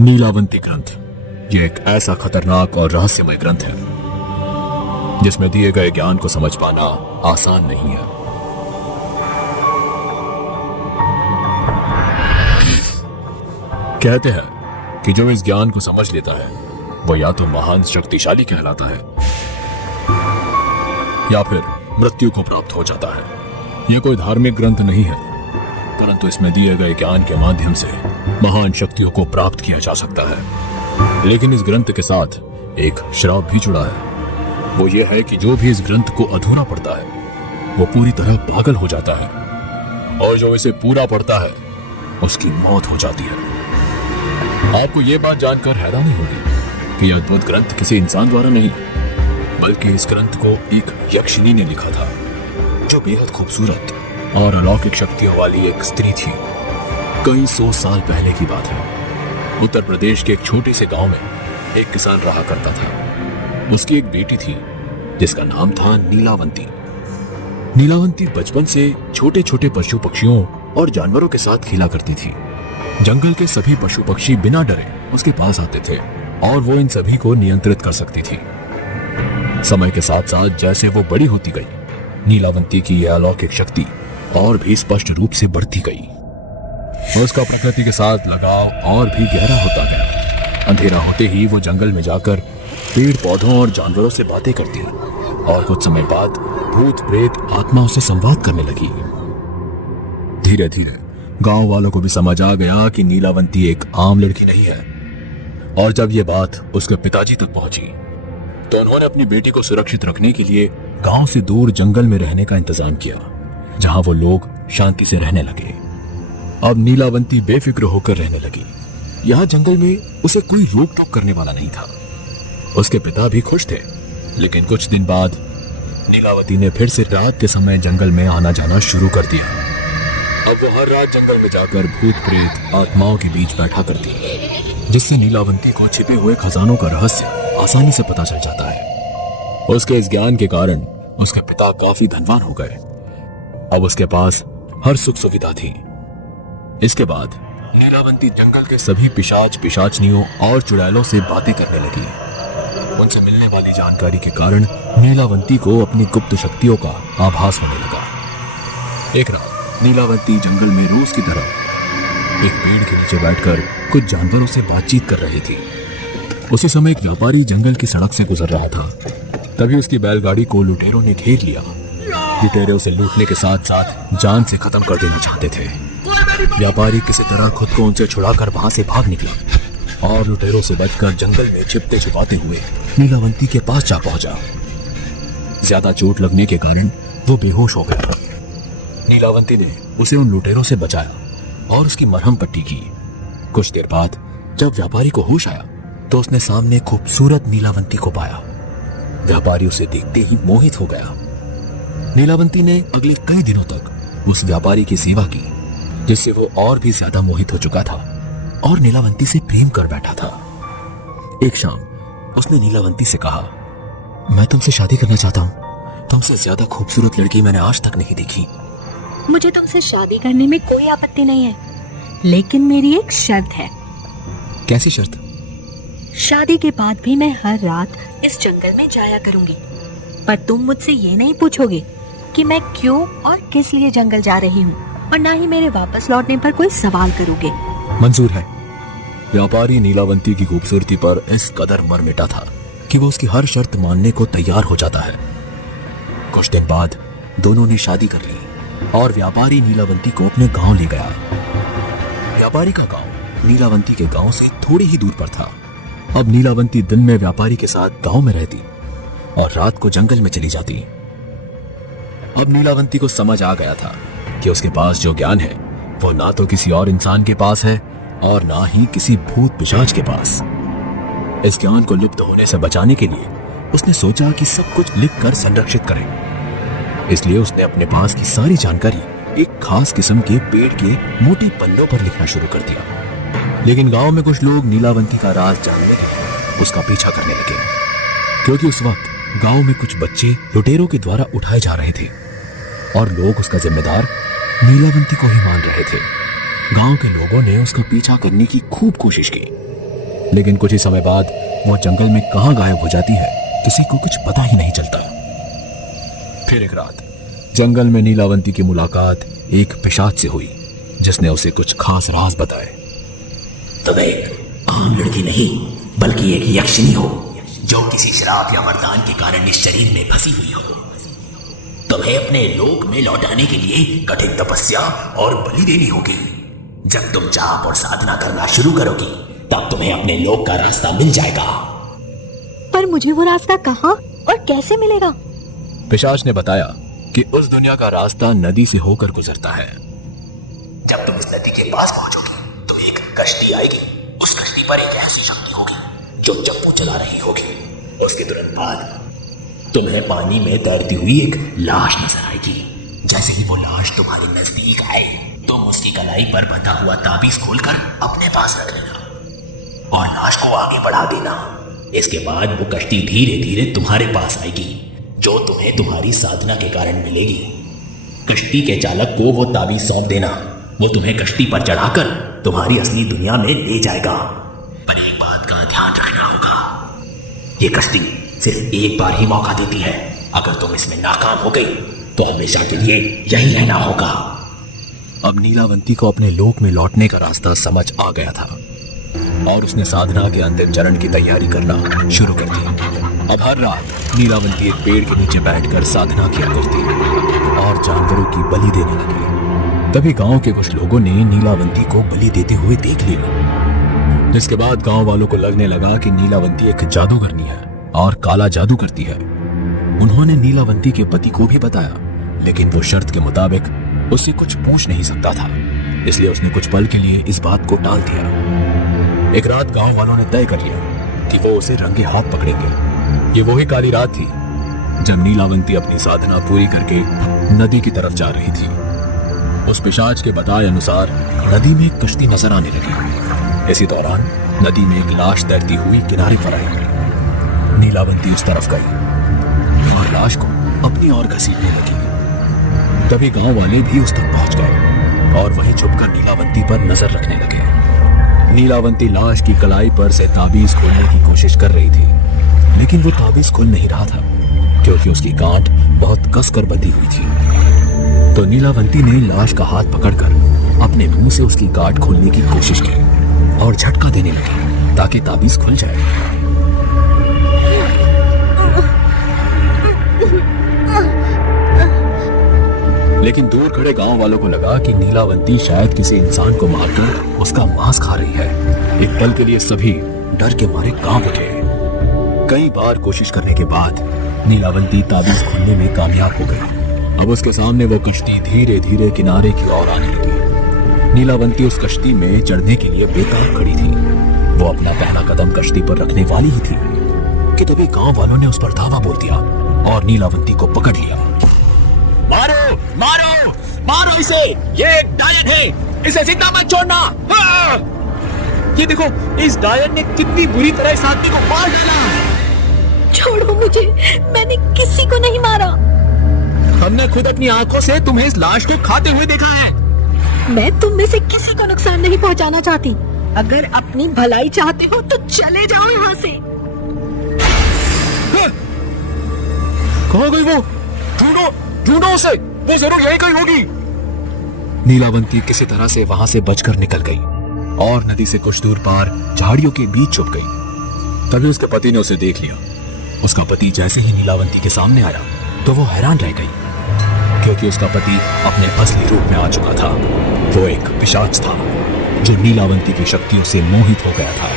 नीलावंती ग्रंथ ये एक ऐसा खतरनाक और रहस्यमय ग्रंथ है जिसमें दिए गए ज्ञान को समझ पाना आसान नहीं है। कहते हैं कि जो इस ज्ञान को समझ लेता है वो या तो महान शक्तिशाली कहलाता है या फिर मृत्यु को प्राप्त हो जाता है। यह कोई धार्मिक ग्रंथ नहीं है, परंतु इसमें दिए गए ज्ञान के माध्यम से महान शक्तियों को प्राप्त किया जा सकता है। लेकिन इस ग्रंथ के साथ एक श्राप भी जुड़ा है। वो ये है कि जो भी इस ग्रंथ को अधूरा पढ़ता है वो पूरी तरह पागल हो जाता है, और जो इसे पूरा पढ़ता है उसकी मौत हो जाती है। आपको ये बात जानकर हैरानी होगी कि यह अद्भुत ग्रंथ किसी इंसान द्वारा नहीं, बल्कि इस ग्रंथ को एक यक्षिनी ने लिखा था, जो बेहद खूबसूरत और अलौकिक शक्तियों वाली एक स्त्री थी। कई 100 साल पहले की बात है। उत्तर प्रदेश के एक छोटे से गांव में एक किसान रहा करता था। उसकी एक बेटी थी जिसका नाम था नीलावंती। नीलावंती बचपन से छोटे छोटे पशु पक्षियों और जानवरों के साथ खेला करती थी। जंगल के सभी पशु पक्षी बिना डरे उसके पास आते थे और वो इन सभी को नियंत्रित कर सकती थी। समय के साथ साथ जैसे वो बड़ी होती गई, नीलावंती की यह अलौकिक शक्ति और भी स्पष्ट रूप से बढ़ती गई। उसका प्रकृति के साथ लगाव और भी गहरा होता गया। अंधेरा होते ही वो जंगल में जाकर पेड़ पौधों और जानवरों से बातें करती और कुछ समय बाद भूत प्रेत आत्माओं से संवाद करने लगी। धीरे धीरे गांव वालों को भी समझ आ गया कि नीलावंती एक आम लड़की नहीं है, और जब ये बात उसके पिताजी तक पहुंची तो उन्होंने अपनी बेटी को सुरक्षित रखने के लिए गांव से दूर जंगल में रहने का इंतजाम किया, जहां वो लोग शांति से रहने लगे। अब नीलावंती बेफिक्र होकर रहने लगी। यहाँ जंगल में उसे कोई रोक टोक करने वाला नहीं था। उसके पिता भी खुश थे। लेकिन कुछ दिन बाद नीलावती ने फिर से रात के समय जंगल में आना जाना शुरू कर दिया। अब वो हर रात जंगल में जाकर भूत प्रेत आत्माओं के बीच बैठा करती, जिससे नीलावंती को छिपे हुए खजानों का रहस्य आसानी से पता चल जाता है। उसके इस ज्ञान के कारण उसके पिता काफी धनवान हो गए। अब उसके पास हर सुख सुविधा थी। इसके बाद नीलावंती जंगल के सभी पिशाच पिशाचनियों और चुड़ैलों से बातें करने लगी। उनसे मिलने वाली जानकारी के कारण नीलावंती को अपनी गुप्त शक्तियों का आभास होने लगा। एक रात नीलावंती जंगल में रोज की तरह एक पेड़ के नीचे बैठकर कुछ जानवरों से बातचीत कर रही थी। उसी समय एक व्यापारी जंगल की सड़क से गुजर रहा था। तभी उसकी बैलगाड़ी को लुटेरों ने घेर लिया। लुटेरे उसे लूटने के साथ साथ जान से खत्म कर देना चाहते थे। व्यापारी किसी तरह खुद को उनसे छुड़ाकर वहां से भाग निकला और लुटेरों से बचकर जंगल में छिपते छुपाते हुए नीलावंती के पास जा पहुंचा। ज्यादा चोट लगने के कारण वो बेहोश हो गया। नीलावंती ने उसे उन लुटेरों से बचाया और उसकी मरहम पट्टी की। कुछ देर बाद जब व्यापारी को होश आया तो उसने सामने खूबसूरत नीलावंती को पाया। व्यापारी उसे देखते ही मोहित हो गया। नीलावंती ने अगले कई दिनों तक उस व्यापारी की सेवा की, जिससे वो और भी ज्यादा मोहित हो चुका था और नीलावंती से प्रेम कर बैठा था। एक शाम उसने नीलावंती से कहा, मैं तुमसे शादी करना चाहता हूँ। तुमसे ज्यादा खूबसूरत लड़की मैंने आज तक नहीं देखी। मुझे तुमसे शादी करने में कोई आपत्ति नहीं है, लेकिन मेरी एक शर्त है। कैसी शर्त? शादी के बाद भी मैं हर रात इस जंगल में जाया करूंगी, पर तुम मुझसे ये नहीं पूछोगे कि मैं क्यों और किस लिए जंगल जा रही हूँ, और ना ही मेरे वापस लौटने पर कोई सवाल करोगे। मंजूर है। व्यापारी नीलावंती की खूबसूरती पर इस कदर मर मिटा था कि वो उसकी हर शर्त मानने को तैयार हो जाता है। कुछ दिन बाद दोनों ने शादी कर ली और व्यापारी नीलावंती को अपने गांव ले गया। व्यापारी का गांव नीलावंती के गांव से थोड़ी ही दूर पर था। अब नीलावंती दिन में व्यापारी के साथ गांव में रहती और रात को जंगल में चली जाती। अब नीलावंती को समझ आ गया था कि उसके पास जो ज्ञान है वो ना तो किसी और इंसान के पास है और ना ही किसी भूत पिशाच के पास। इस ज्ञान को लुप्त होने से बचाने के लिए उसने सोचा कि सब कुछ लिखकर संरक्षित करें। इसलिए उसने अपने पास की सारी जानकारी एक खास किस्म के पेड़ के मोटे पन्नों पर लिखना शुरू कर दिया। लेकिन गांव में कुछ लोग नीलावंती का राज जानने के लिए उसका पीछा करने लगे, क्योंकि उस वक्त गांव में कुछ बच्चे लुटेरों के द्वारा उठाए जा रहे थे और लोग उसका जिम्मेदार नीलावंती को ही मान रहे थे। गांव के लोगों ने उसका पीछा करने की खूब कोशिश की, लेकिन कुछ ही समय बाद वो जंगल में कहां गायब हो जाती है किसी को कुछ पता ही नहीं चलता। फिर एक रात जंगल में नीलावंती की मुलाकात एक पिशाच से हुई, जिसने उसे कुछ खास राज बताए। तुम एक आम लड़की नहीं बल्कि एक यक्षिणी हो, जो किसी श्राप या वरदान के कारण इस शरीर में फंसी हुई हो। तुम्हें अपने लोक में लौटाने के लिए कठिन तपस्या और बलि देनी होगी। जब तुम जाप और साधना करना शुरू करोगी तब तुम्हें अपने लोक का रास्ता मिल जाएगा। पर मुझे वो रास्ता कहाँ और कैसे मिलेगा? पिशाच ने बताया कि उस दुनिया का रास्ता नदी से होकर गुजरता है। जब तुम इस नदी के पास पहुंचोगे तो एक कश्ती आएगी। उस कश्ती पर एक ऐसी शक्ति होगी जो चप्पू चला रही होगी। उसके तुरंत बाद तुम्हें पानी में तैरती हुई एक लाश नजर आएगी। जैसे ही वो लाश तुम्हारे नजदीक आए तुम उसकी कलाई पर बंधा हुआ ताबीज खोलकर अपने पास रख लेना और लाश को आगे बढ़ा देना। इसके बाद वो कश्ती धीरे धीरे तुम्हारे पास आएगी, जो तुम्हें तुम्हारी साधना के कारण मिलेगी। कश्ती के चालक को वो ताबीज सौंप देना। वो तुम्हें कश्ती पर चढ़ाकर तुम्हारी असली दुनिया में ले जाएगा। पर एक बात का ध्यान रखना होगा, ये कश्ती सिर्फ एक बार ही मौका देती है। अगर तुम इसमें नाकाम हो गई तो हमेशा के लिए यही रहना होगा। अब नीलावंती को अपने लोक में लौटने का रास्ता समझ आ गया था और उसने साधना के अंतिम चरण की तैयारी करना शुरू कर दी। अब हर रात नीलावंती एक पेड़ के नीचे बैठकर साधना किया करती और जानवरों की बलि देने लगी। तभी गांव के कुछ लोगों ने नीलावंती को बलि देते हुए देख लिया, जिसके बाद गांव वालों को लगने लगा कि नीलावंती एक जादूगरनी है और काला जादू करती है। उन्होंने नीलावंती के पति को भी बताया, लेकिन वो शर्त के मुताबिक उससे कुछ पूछ नहीं सकता था, इसलिए उसने कुछ पल के लिए इस बात को टाल दिया। एक रात गांव वालों ने तय कर लिया कि वो उसे रंगे हाथ पकड़ेंगे। ये वही काली रात थी जब नीलावंती अपनी साधना पूरी करके नदी की तरफ जा रही थी। उस पिशाच के बताए अनुसार नदी में एक कश्ती नजर आने लगी। इसी दौरान नदी में एक लाश तैरती हुई किनारे पर आई। नीलावंती उस तरफ गई और लाश को अपनी ओर घसीटने लगी। तभी गांव वाले भी उस तक पहुंच गए और वहीं छुपकर नीलावंती पर नजर रखने लगे। नीलावंती लाश की कलाई पर से ताबीज खोलने की कोशिश कर रही थी, लेकिन वो ताबीज खुल नहीं रहा था क्योंकि उसकी गांठ बहुत कसकर बंधी हुई थी। तो नीलावंती ने लाश का हाथ पकड़कर अपने मुंह से उसकी गांठ खोलने की कोशिश की और झटका देने लगी ताकि ताबीज खुल जाए। लेकिन दूर खड़े गांव वालों को लगा कि नीलावंती शायद किसी इंसान को मारकर उसका मांस खा रही है। एक पल के लिए सभी डर के मारे कांप उठे। कई बार कोशिश करने के बाद नीलावंती ताबीज खोलने में कामयाब हो गई। अब उसके सामने वो कश्ती धीरे धीरे किनारे की ओर आने लगी। नीलावंती उस कश्ती में चढ़ने के लिए बेताब खड़ी थी। वो अपना पहला कदम कश्ती पर रखने वाली ही थी कि तभी गांव वालों ने उस पर धावा बोल दिया और नीलावंती को पकड़ लिया। मारो मारो मारो इसे, ये एक डायन है, इसे जिंदा मत छोड़ना। ये देखो, इस डायन ने कितनी बुरी तरह इस आदमी को मार डाला। छोड़ो मुझे, मैंने किसी को नहीं मारा। हमने खुद अपनी आंखों से तुम्हें इस लाश को खाते हुए देखा है। मैं तुम में से किसी को नुकसान नहीं पहुंचाना चाहती। अगर अपनी भलाई चाहते हो तो चले जाओ यहाँ से। कहाँ गई वो? ढूंढो ढूंढो उसे, वो जरूर यहीं कहीं होगी। नीलावंती किसी तरह से वहां से बचकर निकल गई और नदी से कुछ दूर पार झाड़ियों के बीच छुप गई। तभी उसके पति ने उसे देख लिया। उसका पति जैसे ही नीलावंती के सामने आया तो वो हैरान रह गई, क्योंकि उसका पति अपने असली रूप में आ चुका था। वो एक पिशाच था जो नीलावंती की शक्तियों से मोहित हो गया था।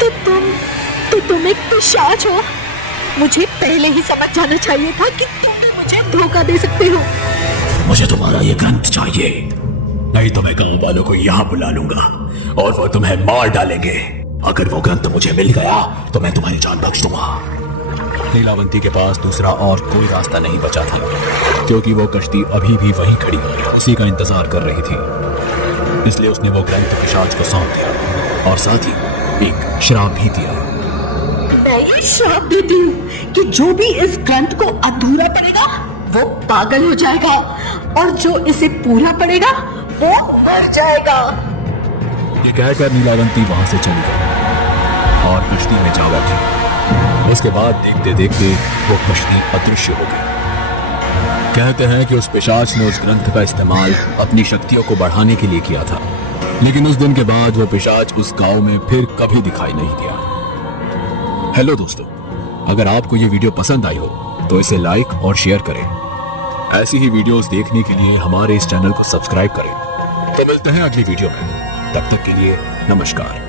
तो तुम एक पिशाच हो। मुझे पहले ही समझ जाना चाहिए था कि तुम भी मुझे धोखा दे सकते हो। मुझे तुम्हारा ये ग्रंथ चाहिए, नहीं तो मैं गांव वालों को यहाँ बुला लूंगा और वो तुम्हें मार डालेंगे। अगर वो ग्रंथ मुझे मिल गया तो मैं तुम्हारी जान बख्श दूंगा। नीलावंती के पास दूसरा और कोई रास्ता नहीं बचा था, क्योंकि वो कश्ती अभी भी वहीं खड़ी उसी का इंतजार कर रही थी। इसलिए उसने वो ग्रंथ पिशाच को सौंप दिया और साथ ही एक श्राप भी दिया। मैं ये श्राप देती हूँ कि जो भी इस ग्रंथ को अधूरा पढ़ेगा वो पागल हो जाएगा और जो इसे पूरा पढ़ेगा वो मर जाएगा। ये कहकर नीलावंती वहां से चली गई और कश्ती में जा बैठी। उसके बाद देखते देखते वो कश्ती अदृश्य हो गई। कहते हैं कि उस पिशाच ने उस ग्रंथ का इस्तेमाल अपनी शक्तियों को बढ़ाने के लिए किया था, लेकिन उस दिन के बाद वो पिशाच उस गांव में फिर कभी दिखाई नहीं दिया। हेलो दोस्तों, अगर आपको ये वीडियो पसंद आई हो तो इसे लाइक और शेयर करें। ऐसी ही वीडियोस देखने के लिए हमारे इस चैनल को सब्सक्राइब करें। तो मिलते हैं अगली वीडियो में, तब तक के लिए नमस्कार।